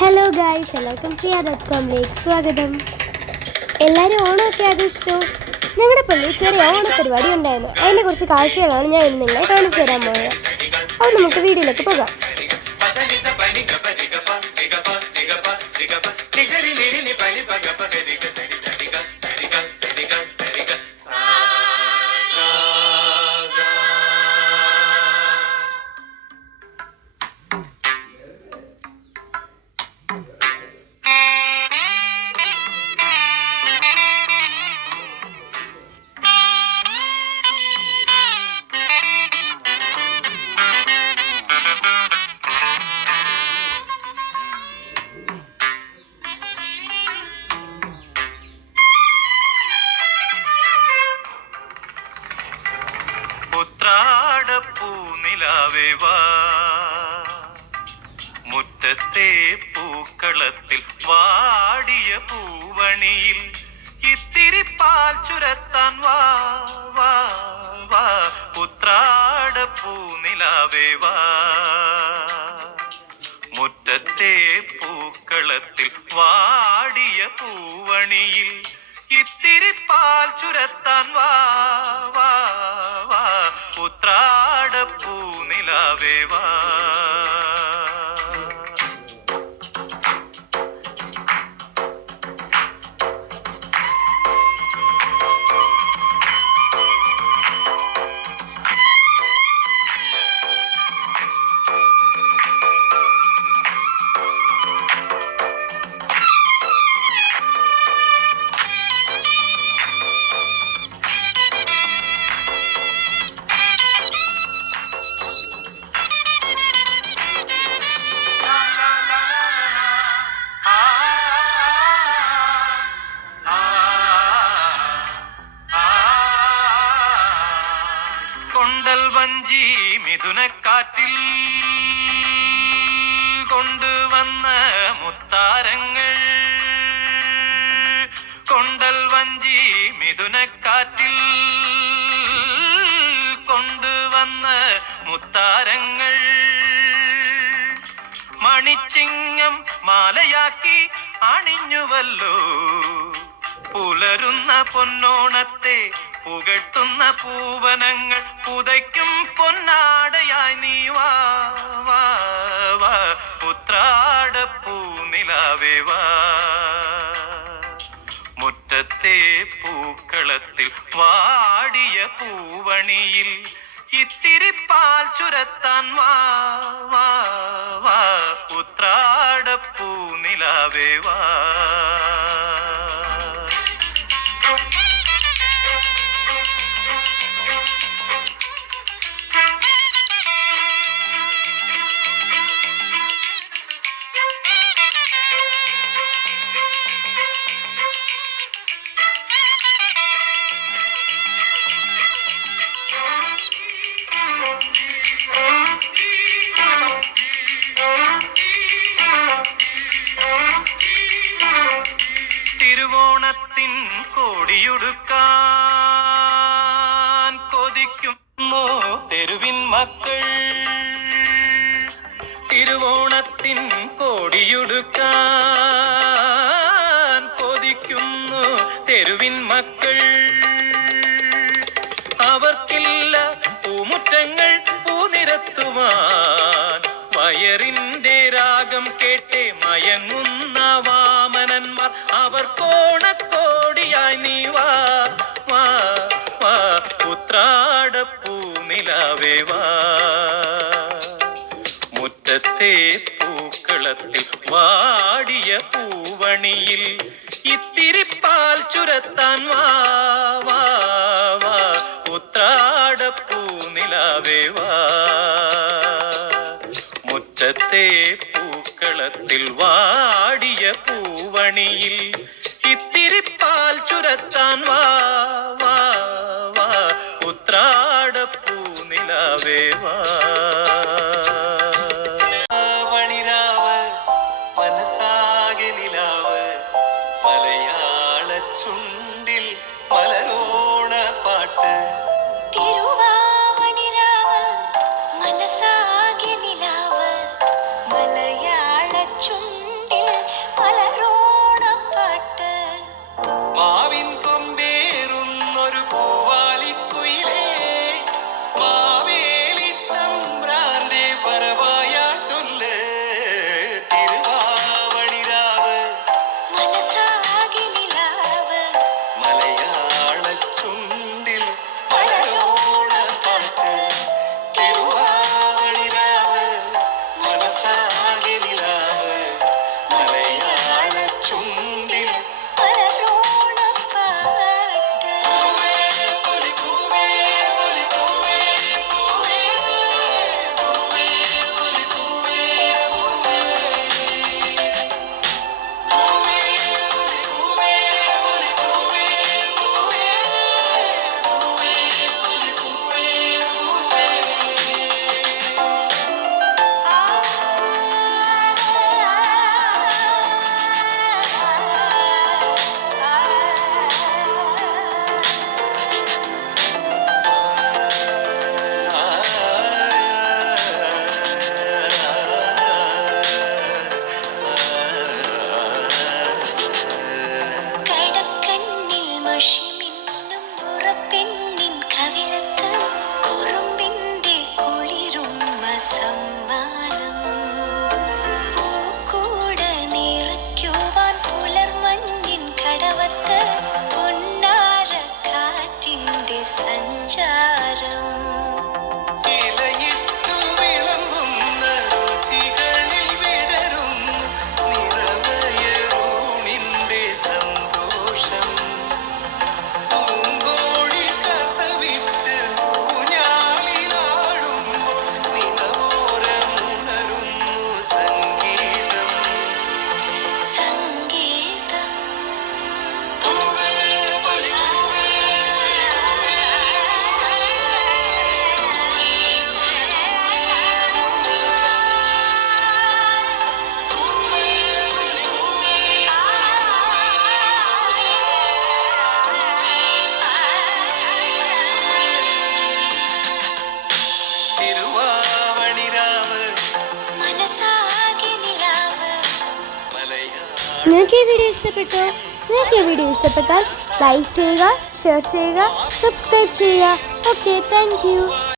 Hello guys, എല്ലാവർക്കും siya.com-ലേക്ക് സ്വാഗതം. എല്ലാവരും ഓണമൊക്കെ ആഘോഷിച്ചോ? ഞങ്ങളുടെ പള്ളിയിൽ ചെറിയ ഓണപരിപാടി ഉണ്ടായിരുന്നു. അതിനെ കുറച്ച് കാഴ്ചകളാണ് ഞാൻ ഇന്ന് നിങ്ങളെ കാണിച്ചു തരാൻ പോകുന്നത്. അപ്പോൾ നമുക്ക് വീഡിയോയിലേക്ക് പോകാം. മുറ്റത്തെ പൂക്കളത്തിൽ വാടിയ പൂവണിയിൽ ഇത്തിരി പാൽ ചുരത്താൻ വാ വാ വാ ഉത്രാട പൂനിലാവേ വാ. മുറ്റത്തെ പൂക്കളത്തിൽ വാടിയ പൂവണിയിൽ ഇത്തിരി പാൽ ചുരത്താൻ വാ വാ വാ ഉത്രാട പൂനിലാവേ വാ. കൊണ്ടൽ വഞ്ചി മിഥുനക്കാറ്റിൽ കൊണ്ടുവന്ന മുത്താരങ്ങൾ. കൊണ്ടൽ വഞ്ചി മിഥുനക്കാറ്റിൽ കൊണ്ടുവന്ന മുത്താരങ്ങൾ. മണിച്ചിങ്ങം മാലയാക്കി അണിഞ്ഞുവല്ലോ പുലരുന്ന പൊന്നോണത്തെ പുകഴ്ത്തുന്ന പൂവനങ്ങൾ. പുതയ്ക്കും പൊന്നാടയായി നീ വാ വാ വാ ഉത്രാട പൂനിലാവേ വാ. മുറ്റത്തെ പൂക്കളത്തിൽ വാടിയ പൂവണിയിൽ ഇത്തിരി പാൽ ചുരത്താൻ വാ വാ വാ ഉത്രാട പൂനിലാവേ വാ. തിരുവോണത്തിൻ കോടിയുടുക്കാൻ കൊതിക്കുന്നു തെരുവിൻ മക്കൾ. തിരുവോണത്തിൻ കോടിയുടുക്കാൻ കൊതിക്കുന്നു തെരുവിൻ മക്കൾ. അവർക്കില്ല പൂമുറ്റങ്ങൾ പൂനിരത്തുവാൻ. വയറിന്റെ രാഗം കേട്ടേ മയങ്ങുന്ന വാമനന്മാർ. അവർ കോണക്കോടിയായി നീ വാ വാ വാ ഉത്രാട പൂനിലാവേ വാ. മുറ്റത്തെ പൂക്കളത്തിൽ വാടിയ പൂവണിയിൽ ഇത്തിരി പാൽ ചുരത്താൻ വാ വാ വാ ഉത്രാട പൂനിലാവേ വാ. മുറ്റത്തെ പൂക്കളത്തിൽ വാടിയ പൂവണിയിൽ ഇത്തിരി പാൽ ചുരത്താൻ വാ വാ വാ ഉത്രാട പൂനിലാവേ വാ. മനസാകെ നിലാവ് മലയാള ചുണ്ടിൽ മലരോണ പാട്ട്. തിരുവാവണിരാവ് മനസാകെ നിലാവ് മലയാള ചുണ്ടിൽ സഞ്ചാരം ഇലയിട്ടു വിളമ്പുന്ന രുചികളിൽ വിടരുന്നു നിറവയറൂണിന്റെ സന്തോഷം പൂങ്കോടി കസവിട്ട് ഊഞ്ഞാലിലാടുമ്പോൾ നിലവോരമുണരുന്നു സംഗീതം സംഗീതം തിരുവാവണിരാവ് മനസാകെ നിലാവ് മലയാള നിങ്ങൾക്ക് ഈ വീഡിയോ ഇഷ്ടപ്പെട്ടോ? നിങ്ങൾക്ക് ഈ വീഡിയോ ഇഷ്ടപ്പെട്ടാൽ ലൈക്ക് ചെയ്യുക, ഷെയർ ചെയ്യുക, സബ്സ്ക്രൈബ് ചെയ്യുക. Okay, thank you.